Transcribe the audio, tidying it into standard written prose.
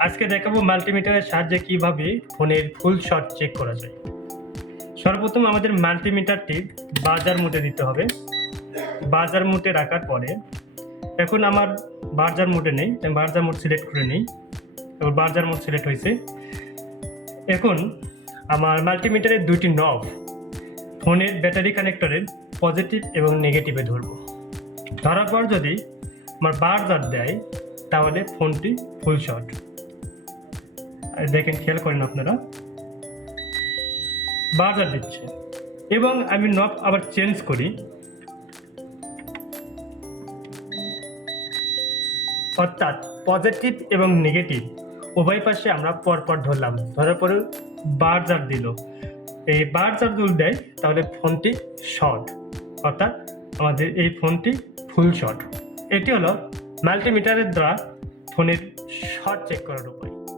আজকে দেখাবো মাল্টিমিটারের সাহায্যে কিভাবে ফোনের ফুল শট চেক করা যায়। সর্বপ্রথম আমাদের মাল্টিমিটারটি বাজার মোডে দিতে হবে। বাজার মোডে রাখার পরে এখন আমার বাজার মোডে নেই, আমি বাজার মোড সিলেক্ট করে নিই। এবার বাজার মোড সিলেক্ট হয়েছে। এখন আমার মাল্টিমিটারের দুইটি নব ফোনের ব্যাটারি কানেক্টরের পজিটিভ এবং নেগেটিভে ধরবো। ধরার পর যদি আমার বাজার দেয় তাহলে ফোনটি ফুল শট। দেখেন, খেয়াল করেন আপনারা, বাজার দিচ্ছে। এবং আমি নব আবার চেঞ্জ করি, অর্থাৎ পজিটিভ এবং নেগেটিভ উভয় পাশে আমরা পরপর ধরলাম, ধরার পরে বাজার দিল। এই বাজার যদি দেয় তাহলে ফোনটি শর্ট, অর্থাৎ আমাদের এই ফোনটি ফুল শট। এটি হলো মাল্টিমিটারের দ্বারা ফোনের শট চেক করার উপায়।